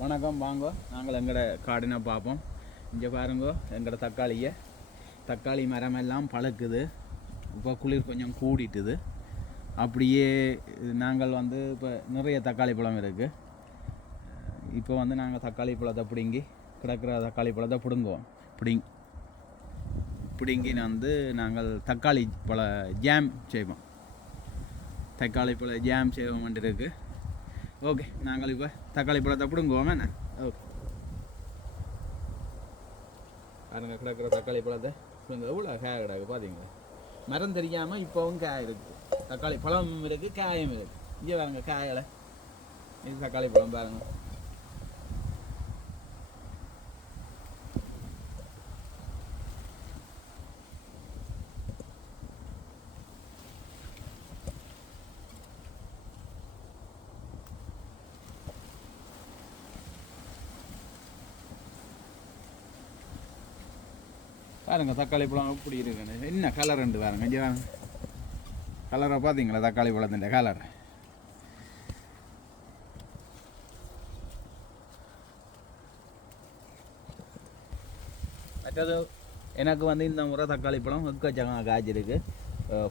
வணக்கம், வாங்க நாங்கள் எங்களோட காடினை பார்ப்போம். இங்கே பாருங்க, எங்களோட தக்காளி மரமெல்லாம் பழுக்குது. இப்போ குளிர் கொஞ்சம் கூடிட்டுது. அப்படியே நாங்கள் வந்து இப்போ நிறைய தக்காளி பழம் இருக்குது. இப்போ வந்து நாங்கள் தக்காளி பழத்தை பிடுங்கி கிடக்கிற தக்காளி பழத்தை பிடுங்குவோம். பிடுங்கின்னு வந்து நாங்கள் தக்காளி பழ ஜாம் செய்வோம். தக்காளி பழ ஜாம் செய்வோம் இருக்குது. ஓகே, நாங்கள் இப்போ தக்காளி பழத்தை பிடுங்குவோம். என்ன ஓகே, பாருங்க கிடக்கிற தக்காளி பழத்தை பிடுங்க. எவ்வளோ காய் கிடக்கு பார்த்தீங்களா? மரம் தெரியாமல் இப்போவும் காய் இருக்குது. தக்காளி பழம் இருக்குது, காயும் இருக்குது. இங்கே பாருங்க காயில், இது தக்காளி பழம் பாருங்க. பாருங்க தக்காளி பழம் எப்படி இருக்குன்னு. என்ன கலர் ரெண்டு பாருங்க. இங்கே பாருங்க கலரை பார்த்தீங்களா? தக்காளி பழத்தின் கலர். மற்றது எனக்கு வந்து இந்த முறை தக்காளி பழம் எக்கச்சக்கமாக காய்ச்சிருக்கு.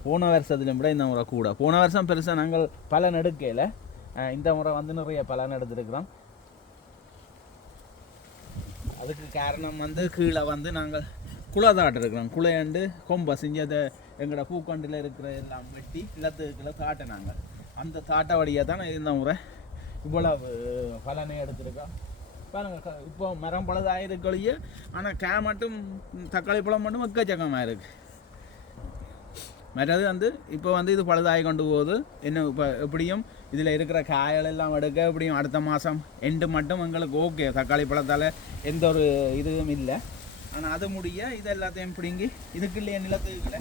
போன வருஷத்துல விட இந்த முறை கூட. போன வருஷம் பெருசாக நாங்கள் பலன் எடுக்கல. இந்த முறை வந்து நிறைய பலன் எடுத்துருக்குறோம். அதுக்கு காரணம் வந்து கீழே வந்து நாங்கள் குலை தாட்டிருக்கிறோம். குளையாண்டு கொம்பை செஞ்சு அதை எங்களோட பூக்கண்டில் இருக்கிற எல்லாம் வெட்டி இல்லத்துக்குள்ள தாட்டினாங்க. அந்த தாட்ட வழியாக தான் இந்த முறை இவ்வளவு பலனை எடுத்துருக்கோம். பாருங்கள், இப்போ மரம் பழதாயிருக்கொழிய, ஆனால் மட்டும் தக்காளி பழம் மட்டும் எக்கச்சக்கமாக இருக்குது. மற்றது வந்து இப்போ வந்து இது பழுதாகி கொண்டு போகுது. இன்னும் இப்போ எப்படியும் இதில் இருக்கிற காய்கள் எல்லாம் எடுக்க எப்படியும் அடுத்த மாதம் எண்டு மட்டும் எங்களுக்கு ஓகே. தக்காளி பழத்தால் எந்த ஒரு இதுவும் இல்லை. ஆனால் அது முடிய இது எல்லாத்தையும் பிடுங்கி இதுக்குள்ளேயே நிலத்துக்குள்ளே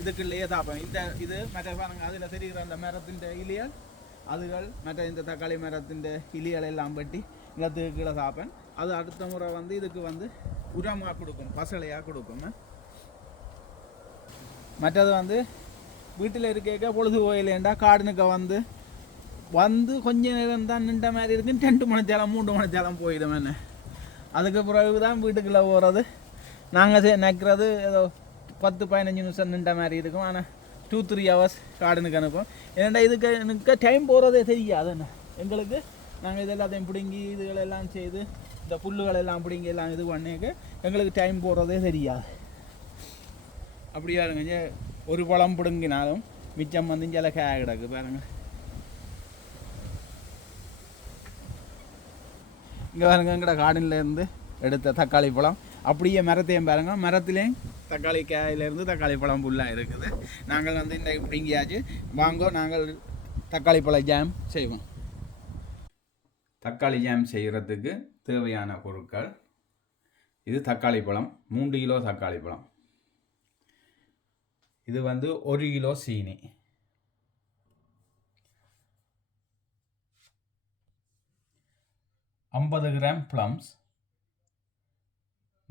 இதுக்குள்ளேயே தாப்போம். இது மற்ற பாருங்க, அதில் தெரிகிற அந்த மரத்தின் இலியல் அதுகள் மற்ற இந்த தக்காளி மரத்தின் இலியல் எல்லாம் வெட்டி நிலத்துக்கு கீழே தாப்பேன். அது அடுத்த முறை வந்து இதுக்கு வந்து உரமாக கொடுக்கும், பசலையாக கொடுக்கும். மற்றது வந்து வீட்டில் இருக்க பொழுது போயிலேண்டா காடுனுக்க வந்து கொஞ்சம் நேரம் தான் நின்ற மாதிரி இருக்குன்னு 2 மணித்தேலம் 3 மணித்தேலம் போயிடும். என்ன அதுக்கு பிறகு தான் வீட்டுக்குள்ளே போகிறது. நாங்கள் நினைக்கிறது ஏதோ 10-15 நிமிஷம் நின்ற மாதிரி இருக்கும். ஆனால் 2-3 ஹவர்ஸ் காடுனுக்கு அனுப்போம். ஏன்னா இதுக்கு எனக்கு டைம் போகிறதே தெரியாது. என்ன எங்களுக்கு நாங்கள் இது எல்லாத்தையும் பிடுங்கி இதுகளெல்லாம் செய்து இந்த புல்லுகளெல்லாம் பிடுங்கி எல்லாம் இது பண்ணிக்க எங்களுக்கு டைம் போகிறதே தெரியாது. அப்படியா இருங்க. ஒரு பழம் பிடுங்கினாலும் மிச்சம் வந்து சில காய் கிடக்கு பாருங்க. இங்கே பாருங்க, எங்கட காடின்லேருந்து எடுத்த தக்காளி பழம் அப்படியே மரத்தையும் பாருங்க. மரத்துலேயும் தக்காளி காயிலேருந்து தக்காளி பழம் ஃபுல்லாக இருக்குது. நாங்கள் வந்து இந்த பிடுங்கியாச்சு. வாங்க நாங்கள் தக்காளி பழ ஜாம் செய்வோம். தக்காளி ஜாம் செய்கிறதுக்கு தேவையான பொருட்கள், இது தக்காளி பழம் 3 கிலோ தக்காளி பழம். இது வந்து 1 கிலோ சீனி, 50 கிராம் ப்ளம்ஸ்,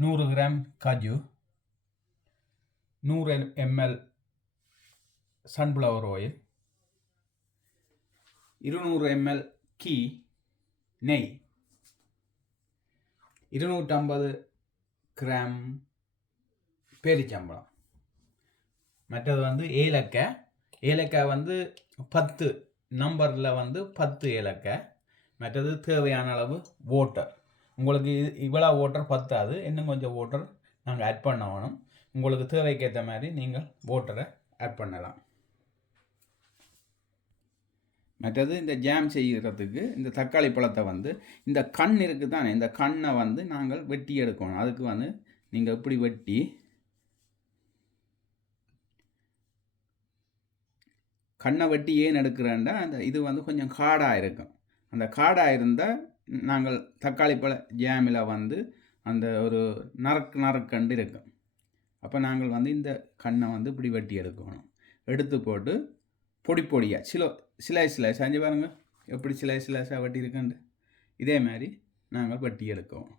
100 கிராம் காஜு, 100 ml sunflower oil, 200 ml ghee நெய், 250 கிராம் பேரிச்சம்பழம். மற்றது வந்து ஏலக்காய் வந்து 10 நம்பரில் வந்து 10 ஏலக்காய். மற்றது தேவையான அளவு வாட்டர். உங்களுக்கு இவ்வளோ வாட்டர் பத்தாது, இன்னும் கொஞ்சம் வாட்டர் நாங்கள் ஆட் பண்ணணும். உங்களுக்கு தேவைக்கேற்ற மாதிரி நீங்கள் வாட்டரை ஆட் பண்ணலாம். மற்றது இந்த ஜாம் செய்கிறதுக்கு இந்த தக்காளி பழத்தை வந்து இந்த கண் இருக்குது தானே, இந்த கண்ணை வந்து நாங்கள் வெட்டி எடுக்கணும். அதுக்கு வந்து நீங்கள் இப்படி வெட்டி கண்ணை வெட்டி ஏன் எடுக்கிறேன்டா, அந்த இது வந்து கொஞ்சம் காடாக இருக்கும். அந்த காடாக இருந்தால் நாங்கள் தக்காளி பழ ஜாமில் வந்து அந்த ஒரு நறுக்கண்டு இருக்கும். அப்போ நாங்கள் வந்து இந்த கண்ணை வந்து இப்படி வெட்டி எடுக்கணும். எடுத்து போட்டு பொடியாக சிலை செஞ்சு பாருங்க எப்படி சிலைஸாக வெட்டி இருக்குண்டு. இதே மாதிரி நாங்கள் வெட்டி எடுக்குவோம்.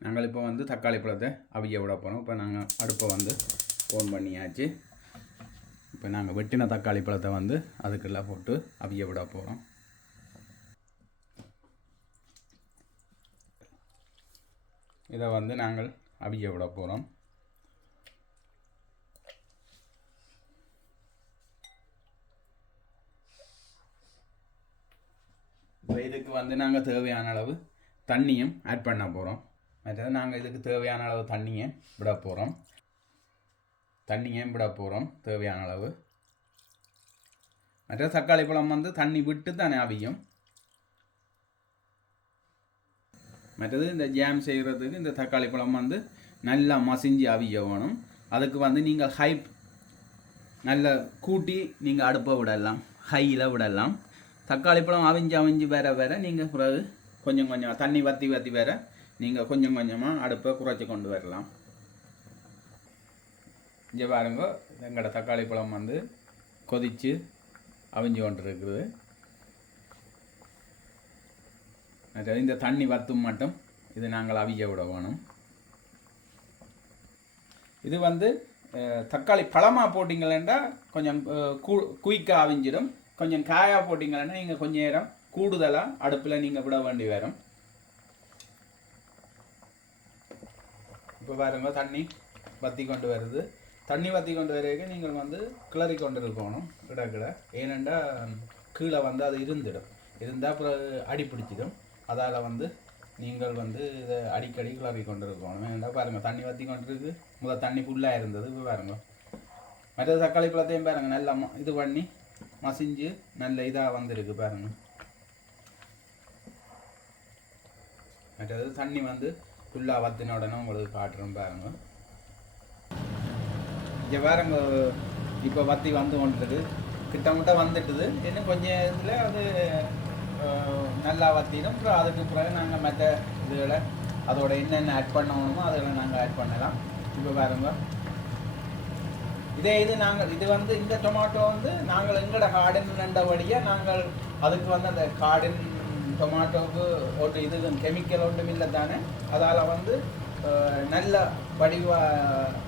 நாங்கள் இப்போ வந்து தக்காளி பழத்தை அவிய விட போகிறோம். இப்போ நாங்கள் அடுப்பை வந்து ஓன் பண்ணியாச்சு. இப்போ நாங்கள் வெட்டின தக்காளி பழத்தை வந்து அதுக்கெல்லாம் போட்டு அவிய விட போகிறோம். இதை வந்து நாங்கள் அவிய விட போகிறோம். இப்போ இதுக்கு வந்து நாங்கள் தேவையான அளவு தண்ணியும் ஆட் பண்ண போகிறோம். மற்றது நாங்கள் இதுக்கு தேவையான அளவு தண்ணியை விட போகிறோம். தேவையான அளவு. மற்ற தக்காளி பழம் வந்து தண்ணி விட்டு தானே அவியும். மற்றது இந்த ஜாம் செய்கிறதுக்கு இந்த தக்காளி பழம் வந்து நல்லா மசிஞ்சு அவிய வேணும். அதுக்கு வந்து நீங்கள் நல்லா கூட்டி நீங்கள் அடுப்பை விடலாம், ஹையில் விடலாம். தக்காளி பழம் அவிஞ்சு வர நீங்கள் பிறகு கொஞ்சம் கொஞ்சம் தண்ணி வற்றி வர நீங்கள் கொஞ்சம் கொஞ்சமாக அடுப்பை குறைச்சி கொண்டு வரலாம். இங்கே பாருங்க, எங்களோட தக்காளி பழம் வந்து கொதித்து அவிஞ்சு கொண்டு இருக்குது. இந்த தண்ணி வத்தும் மட்டும் இது நாங்கள் அவிய விட வேணும். இது வந்து தக்காளி பழமாக போட்டிங்களா கொஞ்சம் குயிக்காக அவிஞ்சிடும். கொஞ்சம் காயாக போட்டிங்கன்னா நீங்கள் கொஞ்சம் நேரம் கூடுதலாக அடுப்பில் நீங்கள் விட வேண்டி வரும். இப்போ பாருங்க, தண்ணி வற்றி கொண்டு வருது. தண்ணி வற்றி கொண்டு வரைக்கும் நீங்கள் வந்து கிளறி கொண்டு இருக்கணும் கிட. ஏனெண்டா கீழே வந்து அது இருந்தால் அப்புறம் அடி பிடிச்சிடும். அதால் வந்து நீங்கள் வந்து இதை அடிக்கடி கிளறி கொண்டு இருக்கணும். ஏனெண்டா பாருங்கள், தண்ணி வற்றி கொண்டு இருக்கு. முதல் தண்ணி ஃபுல்லாக இருந்தது. இப்போ பாருங்க, மற்ற தக்காளி பழத்தையும் பாருங்கள் நல்லா இது பண்ணி மசிஞ்சு நல்ல இதாக வந்துருக்கு பாருங்க. மற்றது தண்ணி வந்து ஃபுல்லாக வத்தின உடனே உங்களுக்கு காட்டுறோம் பாருங்க. இங்கே பாருங்க, இப்போ வத்தி வந்து கொண்டுருக்கு. கிட்டமுட்ட வந்துட்டுது. இன்னும் கொஞ்சம் இதில் அது நல்லா வத்திடும். அப்புறம் அதுக்கு பிறகு நாங்கள் மற்ற இதுகளை அதோட என்னென்ன ஆட் பண்ணணுமோ அதில் நாங்கள் ஆட் பண்ணலாம். இப்போ பாருங்க, இது வந்து இந்த டொமாட்டோ வந்து நாங்கள் எங்களோட கார்டன் ரெண்டபடியாக நாங்கள் அதுக்கு வந்து அந்த கார்டன் டொமாட்டோவுக்கு ஒரு இது கெமிக்கல் ஒன்றும் இல்லை தானே. அதால் வந்து நல்ல வடிவாக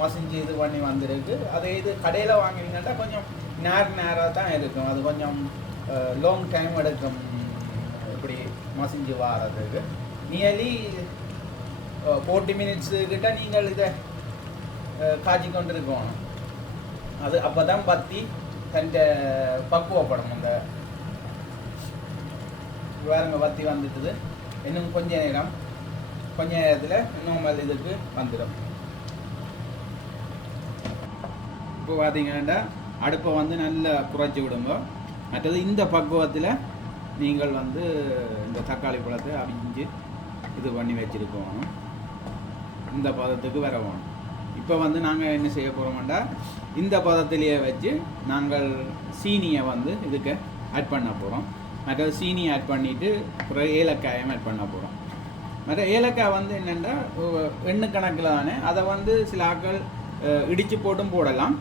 மசிஞ்சு இது பண்ணி வந்துருக்கு. அதே இது கடையில் வாங்கினீங்கன்னா கொஞ்சம் நேராக தான் இருக்கும். அது கொஞ்சம் லாங் டைம் எடுக்கும் இப்படி மசிஞ்சு வாரதுக்கு. நியர்லி 40 minutes கிட்ட நீங்கள் இதை காய்ச்சி கொண்டு இருக்கணும். அது அப்போ தான் பற்றி தன்னை பக்குவப்படும். அந்த வேறுங்க வத்தி வந்துட்டுது. இன்னும் கொஞ்ச நேரத்தில் இன்னும் இதுக்கு வந்துடும். இப்போ பார்த்தீங்கன்னா அடுப்பை வந்து நல்லா குறைச்சி விடுங்க. மற்றது இந்த பக்குவத்தில் நீங்கள் வந்து இந்த தக்காளி பழத்தை அவிஞ்சு இது பண்ணி வச்சுருக்கணும். இந்த பதத்துக்கு வரணும். இப்போ வந்து நாங்கள் என்ன செய்ய போகிறோம்னா, இந்த பதத்திலேயே வச்சு நாங்கள் சீனியை வந்து இதுக்கு ஆட் பண்ண போகிறோம். மற்றது சீனியை ஆட் பண்ணிவிட்டு அப்புறம் ஏலக்காயும் ஆட் பண்ண போகிறோம். மற்ற ஏலக்காய் வந்து என்னென்னா எண்ணெய் கணக்கில் தானே. அதை வந்து சில ஆட்கள் இடித்து போட்டும் போடலாம்.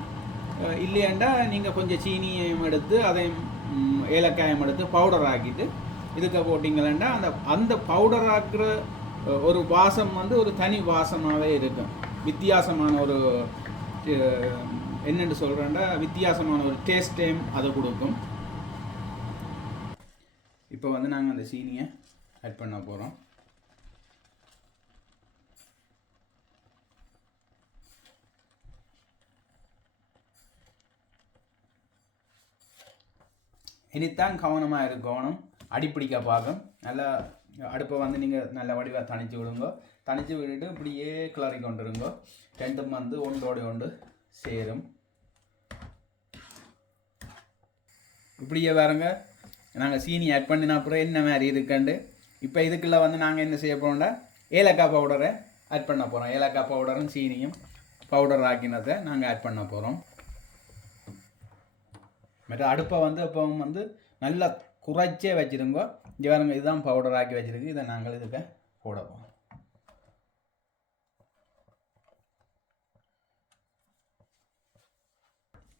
இல்லையாண்டா நீங்கள் கொஞ்சம் சீனியையும் எடுத்து அதையும் ஏலக்காயம் எடுத்து பவுடர் ஆக்கிட்டு இதுக்கு போட்டிங்களேண்டா அந்த பவுடர் ஆக்குற ஒரு வாசம் வந்து ஒரு தனி வாசமாகவே இருக்கும். வித்தியாசமான ஒரு என்னென்னு சொல்கிறேன்டா, வித்தியாசமான ஒரு டேஸ்ட்டையும் அதை கொடுக்கும். இப்போ வந்து நாங்கள் அந்த சீனியை ஆட் பண்ண போகிறோம். இனித்தான் கவனமாக இருக்கணும். அடிப்பிடிக்க பார்க்கும். நல்லா அடுப்பை வந்து நீங்கள் நல்ல வடிவாக தணிச்சு விடுங்க. தணிச்சு விட்டுட்டு இப்படியே கிளறி கொண்டுருங்க. ரெண்டும் வந்து ஒன்றோடு ஒன்று சேரும். இப்படியே பாருங்க, நாங்கள் சீனி ஆட் பண்ணின அப்புறம் என்ன மாதிரி இருக்குண்டு. இப்போ இதுக்குள்ளே வந்து நாங்கள் என்ன செய்ய போகிறோம்னா, ஏலக்காய் பவுடரை ஆட் பண்ண போகிறோம். ஏலக்காய் பவுடரும் சீனியும் பவுடர் ஆக்கினதை நாங்கள் ஆட் பண்ண போகிறோம். மற்ற அடுப்பை வந்து இப்போ வந்து நல்லா குறைச்சே வச்சுருங்க. இங்கே பாருங்க, இதுதான் பவுடர் ஆக்கி வச்சுருக்கு. இதை நாங்கள் இதுக்கு போட போகிறோம்.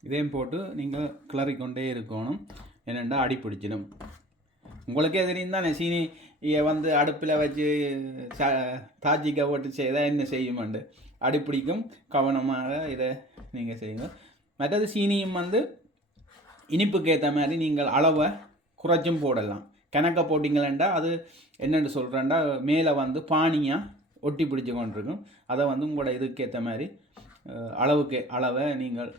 இதையும் போட்டு நீங்கள் கிளறிக்கொண்டே இருக்கணும். என்னென்னா அடி பிடிச்சிடும். உங்களுக்கே தெரியும் தானே, சீனியை வந்து அடுப்பில் வச்சு தாஜிக்க போட்டு செய்தால் என்ன செய்யுமாண்டு அடி பிடிக்கும். கவனமாக இதை நீங்கள் செய்யுங்க. மற்றது சீனியும் வந்து இனிப்புக்கு ஏற்ற மாதிரி நீங்கள் அளவை குறைச்சும் போடலாம். கணக்க போட்டிங்களேண்டா அது என்னென்னு சொல்கிறேன்டா மேலே வந்து பானியாக ஒட்டி பிடிச்சி கொண்டிருக்கும். அதை வந்து உங்களோட இதுக்கேற்ற மாதிரி அளவை நீங்கள்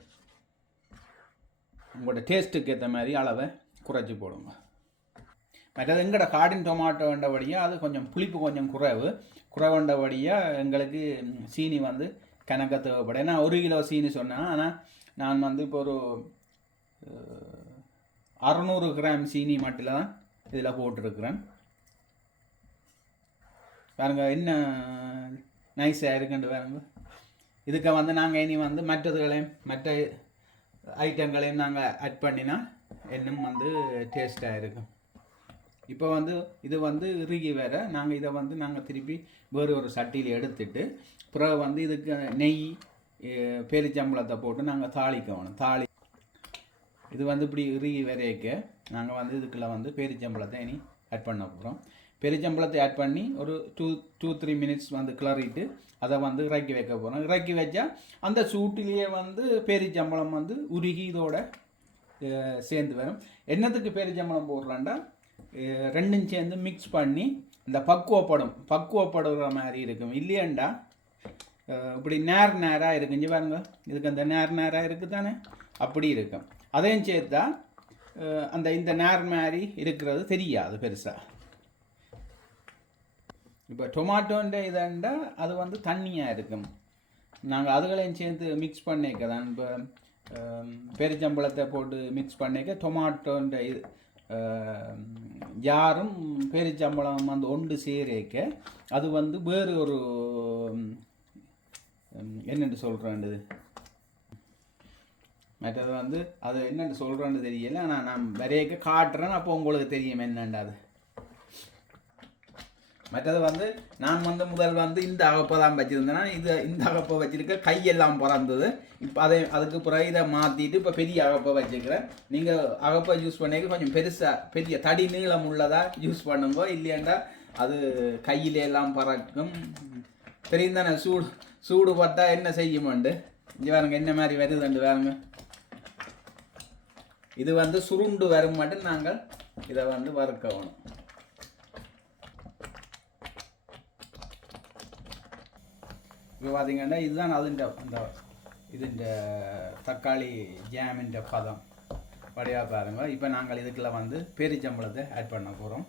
உங்களோட டேஸ்ட்டுக்கு ஏற்ற மாதிரி அளவை குறைச்சி போடுங்க. மற்றது எங்களோட கார்டன் டொமாட்டோ வேண்டபடியாக அது கொஞ்சம் புளிப்பு கொஞ்சம் குறைவண்டபடியாக எங்களுக்கு சீனி வந்து கணக்க தேவைப்படும். ஏன்னா 1 கிலோ சீனி சொன்னேன், ஆனால் நான் வந்து இப்போ ஒரு 600 கிராம் சீனி மட்டும் தான் இதில் போட்டிருக்கிறேன். பாருங்க என்ன நைஸாக இருக்குன்னு பாருங்க. இதுக்கு வந்து நாங்கள் இனி வந்து மற்ற ஐட்டங்களையும் நாங்கள் ஆட் பண்ணினா இன்னும் வந்து டேஸ்ட்டாக இருக்கும். இப்போ வந்து இது வந்து இறுகி வேறு நாங்கள் திருப்பி வேறு ஒரு சட்டியில் எடுத்துட்டு பிறகு வந்து இதுக்கு நெய் பேரிச்சம்பளத்தை போட்டு நாங்கள் தாளிக்கணும். இது வந்து இப்படி இறுகி வரைக்க நாங்கள் வந்து இதுக்குள்ளே வந்து பேரிச்சம்பளத்தை இனி ஆட் பண்ண போகிறோம். பெருச்சம்பளத்தை ஆட் பண்ணி ஒரு 2-3 மினிட்ஸ் வந்து கிளறிட்டு அதை வந்து இறக்கி வைக்க போகிறோம். இறக்கி வச்சா அந்த சூட்டிலேயே வந்து பேரிச்சம்பளம் வந்து உருகி இதோட சேர்ந்து வரும். என்னத்துக்கு பேரிச்சம்பளம் போடுறாண்டா ரெண்டும் சேர்ந்து மிக்ஸ் பண்ணி இந்த பக்குவப்படுற மாதிரி இருக்கும். இல்லையாண்டா இப்படி நேராக இருக்கும். இங்கே பாருங்க, இதுக்கு அந்த நேராக இருக்குது தானே, அப்படி இருக்கும். அதையும் சேர்த்தா இந்த நேர் மாதிரி இருக்கிறது தெரியாது பெருசாக. இப்போ டொமாட்டோன்ற இதாண்டா அது வந்து தண்ணியாக இருக்கும். நாங்கள் அதுகளையும் சேர்த்து மிக்ஸ் பண்ணிக்க தான் இப்போ பெருச்சம்பளத்தை போட்டு மிக்ஸ் பண்ணிக்க டொமாட்டோன்ற இது யாரும் பெருச்சம்பளம் வந்து ஒன்று சேரேக்க அது வந்து வேறு ஒரு என்னென்று சொல்கிறேன்றது மற்றது வந்து அது என்னென்னு சொல்கிறேன்னு தெரியல. ஆனால் நான் வரையக்க காட்டுறேன், அப்போ உங்களுக்கு தெரியும் என்னென்னு. அது மற்றது வந்து நான் வந்து முதல் வந்து இந்த அகப்பை தான் வச்சுருந்தேன்னா இந்த அகப்பை வச்சுருக்க கையெல்லாம் பிறந்தது. இப்போ அதுக்கு பிறகு இதை மாற்றிட்டு இப்போ பெரிய அகப்பை வச்சுக்கிறேன். நீங்கள் அகப்பை யூஸ் பண்ணிக்க கொஞ்சம் பெரிய தடி நீளம் உள்ளதாக யூஸ் பண்ணுங்க. இல்லையாண்டா அது கையில எல்லாம் பறக்கும். தெரியும் தானே, சூடு பார்த்தா என்ன செய்யுமாண்டு. இங்கே பாருங்க என்ன மாதிரி வருதுண்டு பாருங்க. இது வந்து சுருண்டு வரும் மட்டும் நாங்கள் இதை வந்து வறுக்கணும். இப்போ பார்த்தீங்கன்னா இதுதான் இதுண்ட தக்காளி ஜாமின்ற பதம் வடிவாக பாருங்க. இப்போ நாங்கள் இதுக்குள்ள வந்து பேரிச்சம்பளத்தை ஆட் பண்ண போகிறோம்.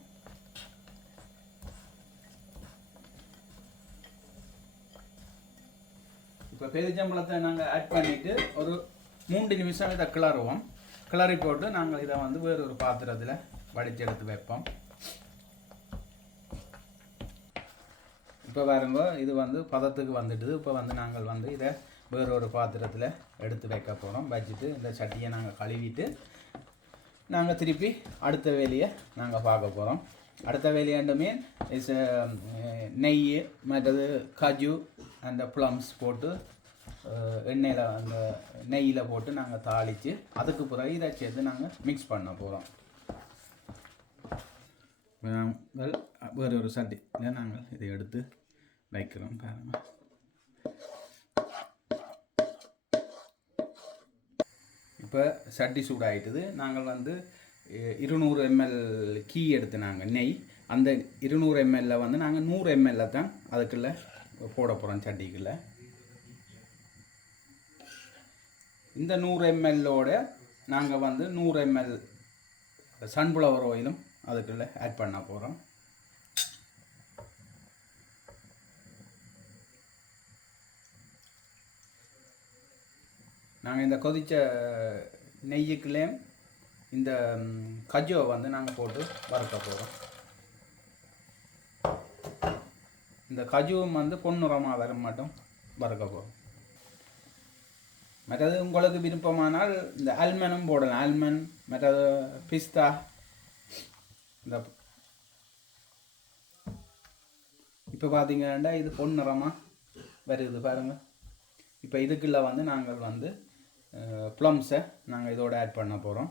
இப்போ பேரிச்சம்பளத்தை நாங்கள் ஆட் பண்ணிவிட்டு ஒரு 3 நிமிஷம் இதை கிளறி போட்டு நாங்கள் இதை வந்து வேறு ஒரு பாத்திரத்தில் வடித்து எடுத்து வைப்போம். இப்போ பாருங்க, இது வந்து பதத்துக்கு வந்துட்டுது. இப்போ வந்து நாங்கள் வந்து இதை வேறு ஒரு பாத்திரத்தில் எடுத்து வைக்க போகிறோம். வச்சுட்டு இந்த சட்டியை நாங்கள் கழுவிட்டு நாங்கள் திருப்பி அடுத்த வேலையை நாங்கள் பார்க்க போகிறோம். அடுத்த வேலையாண்டுமே நெய் மற்றது கஜு அந்த ப்ளம்ஸ் போட்டு எண்ணெயில் அந்த நெய்யில் போட்டு நாங்கள் தாளித்து அதுக்கு பிறகு இதை சேர்த்து நாங்கள் மிக்ஸ் பண்ண போகிறோம். வேறு ஒரு சட்டியில் நாங்கள் இதை எடுத்து வைக்கிறோம். பாருங்கள், இப்போ சட்டி சூடாகிட்டுது. நாங்கள் வந்து 200 ml கீ எடுத்து நாங்கள் நெய் அந்த 200 ml வந்து நாங்கள் 100 ml தான் அதுக்குள்ளே போட போகிறோம் சட்டிக்குள்ளே. இந்த 100 ml நாங்கள் வந்து 100 ml சன்ஃப்ளவர் ஆயிலும் அதுக்குள்ளே ஆட் பண்ண போகிறோம். நாங்கள் இந்த கொதித்த நெய்யுக்குள்ளே இந்த கஜுவை வந்து நாங்கள் போட்டு வறுக்க போகிறோம். இந்த கஜுவும் வந்து பொன்னிறமாக வர மட்டும் வறுக்க போகிறோம். மற்றது உங்களுக்கு விருப்பமானால் இந்த ஆல்மண்டும் போடலாம். ஆல்மண்ட் மற்றது பிஸ்தா இந்த இப்போ பார்த்தீங்கன்னா இது பொன்னிறமாக வருது பாருங்கள். இப்போ இதுக்குள்ளே வந்து நாங்கள் வந்து ப்ளம்ஸை நாங்கள் இதோட ஆட் பண்ண போகிறோம்.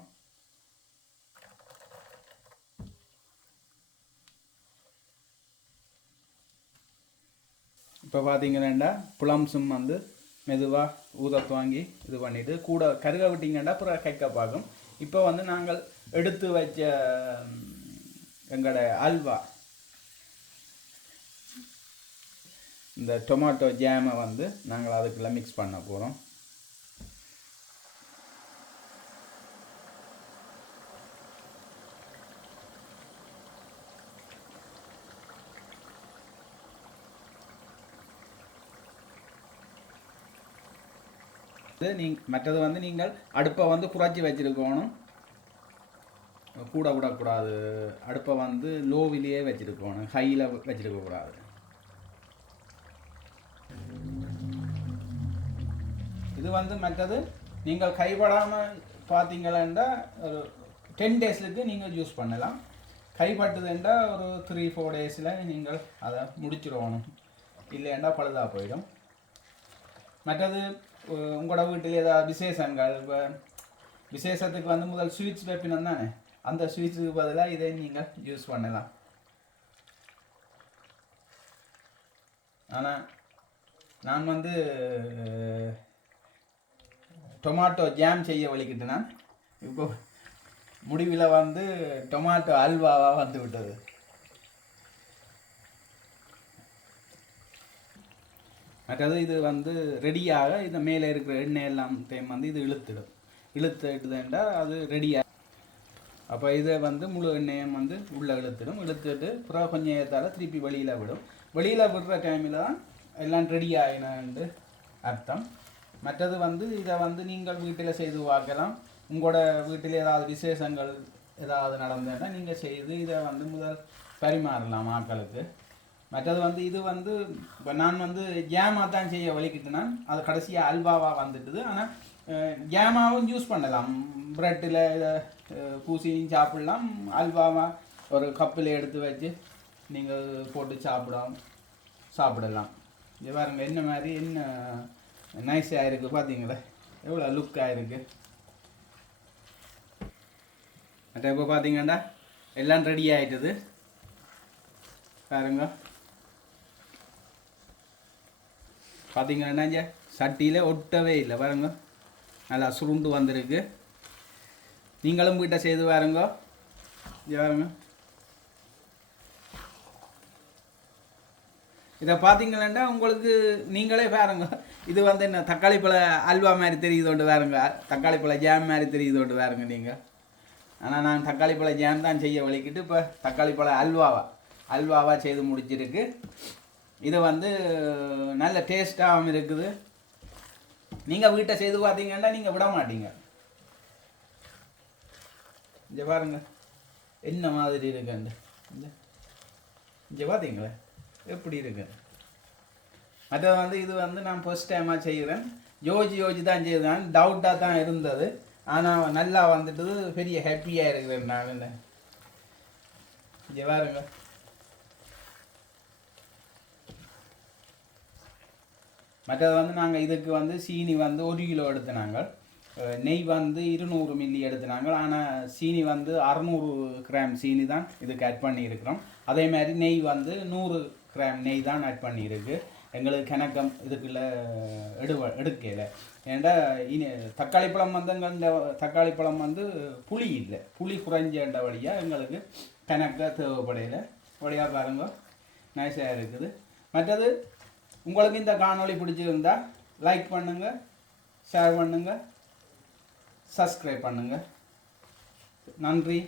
இப்போ பார்த்தீங்கன்னா ப்ளம்ஸும் வந்து மெதுவாக ஊதத்து வாங்கி இது பண்ணிவிட்டு கூட கருக விட்டிங்கன்னா அப்புறம் கைக்க பார்க்கும். இப்போ வந்து நாங்கள் எடுத்து வச்ச எங்களோட அல்வா இந்த டொமேட்டோ ஜாமை வந்து நாங்கள் அதுக்குள்ளே மிக்ஸ் பண்ண போகிறோம். மற்றது வந்து நீங்கள் அடுப்பை வந்து குறைச்சி வச்சுருக்கணும், கூட விடக்கூடாது. அடுப்பை வந்து லோவிலேயே வச்சுருக்கணும், ஹையில் வச்சுருக்கக்கூடாது. இது வந்து மற்றது நீங்கள் கைப்படாமல் பார்த்தீங்களா ஒரு 10 டேஸுக்கு நீங்கள் யூஸ் பண்ணலாம். கைப்பட்டுதுண்டா ஒரு 3-4 டேஸில் நீங்கள் அதை முடிச்சிடணும், இல்லைண்டா பழுதாக போயிடும். மற்றது உங்களோட வீட்டில் ஏதாவது விசேஷங்கள், இப்போ விசேஷத்துக்கு வந்து முதல் ஸ்வீட்ஸ் வைப்பினம் தானே, அந்த ஸ்வீட்ஸுக்கு பதிலாக இதை நீங்கள் யூஸ் பண்ணலாம். ஆனால் நான் வந்து டொமாட்டோ ஜாம் செய்ய வலிக்கிட்டேன்னா இப்போ முடிவில் வந்து டொமாட்டோ அல்வாவாக வந்து விட்டது. மற்றது இது வந்து ரெடியாக இந்த மேலே இருக்கிற எண்ணெய் எல்லாம் டைம் வந்து இது இழுத்துட்டுதுண்டா அது ரெடியாக. அப்போ இதை வந்து முழு எண்ணெயம் வந்து உள்ளே இழுத்துட்டு அப்புறம் கொஞ்சம் ஏற்றால திருப்பி வெளியில் விடும். வெளியில் விடுற டைமில் தான் எல்லாம் ரெடி ஆகினு அர்த்தம். மற்றது வந்து இதை வந்து நீங்கள் வீட்டில் செய்து பார்க்கலாம். உங்களோட வீட்டில் ஏதாவது விசேஷங்கள் ஏதாவது நடந்ததுன்னா நீங்கள் செய்து இதை வந்து முதல் பரிமாறலாம் ஆட்களுக்கு. மற்றது வந்து இது வந்து இப்போ நான் வந்து ஜாமாக தான் செய்ய வலிக்கிட்டேன்னா அது கடைசியாக அல்வாவாக வந்துட்டுது. ஆனால் ஜாமாவும் யூஸ் பண்ணலாம், ப்ரெட்டில் இதை பூசியும் சாப்பிடலாம். அல்வாவாக ஒரு கப்பில் எடுத்து வச்சு நீங்கள் போட்டு சாப்பிடலாம். இது பாருங்க என்ன மாதிரி என்ன நைஸாக இருக்குது பார்த்தீங்களா, எவ்வளோ லுக்காக இருக்குது. மற்ற இப்போ பார்த்தீங்கன்னா எல்லாம் ரெடி ஆகிட்டுது பாருங்க. பார்த்தீங்கன்னா இங்கே சட்டியில் ஒட்டவே இல்லை பாருங்க, நல்லா சுருண்டு வந்திருக்கு. நீங்களும் வீட்டை செய்து பாருங்க. இங்கே பாருங்க, இதை பார்த்தீங்களா உங்களுக்கு நீங்களே பாருங்க. இது வந்து என்ன தக்காளி பழ அல்வா மாதிரி தெரியுதோண்டு பாருங்க, தக்காளி பழ ஜாம் மாதிரி தெரியுதோண்டு பாருங்க நீங்கள். ஆனால் நான் தக்காளி பழ ஜாம் தான் செய்ய வலிக்கிட்டு இப்போ தக்காளி பழ அல்வாவாக செய்து முடிச்சிருக்கு. இது வந்து நல்ல டேஸ்ட்டாகவும் இருக்குது. நீங்கள் வீட்டை செய்து பார்த்தீங்கன்னா நீங்கள் விட மாட்டீங்க. இங்கே பாருங்க என்ன மாதிரி இருக்குண்டு, இங்கே பார்த்தீங்களா எப்படி இருக்கு. மற்றது வந்து இது வந்து நான் ஃபர்ஸ்ட் டைமாக செய்கிறேன், யோசி தான் செய்கிறேன், டவுட்டாக தான் இருந்தது. ஆனால் நல்லா வந்துட்டு பெரிய ஹாப்பியாக இருக்கிறேன் நான். இங்கே பாருங்க, மற்றது வந்து நாங்கள் இதுக்கு வந்து சீனி வந்து 1 கிலோ எடுத்துனாங்க, நெய் வந்து 200 மில்லி எடுத்துனாங்க. ஆனால் சீனி வந்து 600 கிராம் சீனி தான் இதுக்கு ஆட் பண்ணியிருக்கிறோம். அதே மாதிரி நெய் வந்து 100 கிராம் நெய் தான் ஆட் பண்ணியிருக்கு. எங்களுக்கு கணக்கம் இதுக்குள்ள எடுக்கலை. ஏன்டா தக்காளி பழம் வந்து இந்த தக்காளி பழம் வந்து புளி இல்லை, புளி குறைஞ்சேண்ட வழியாக எங்களுக்கு கணக்காக தேவைப்படையில் வழியாக பாருங்க நைஸாக இருக்குது. மற்றது உங்களுக்கு இந்த காணொளி பிடிச்சிருந்தா லைக் பண்ணுங்கள், ஷேர் பண்ணுங்கள், சப்ஸ்கிரைப் பண்ணுங்கள். நன்றி.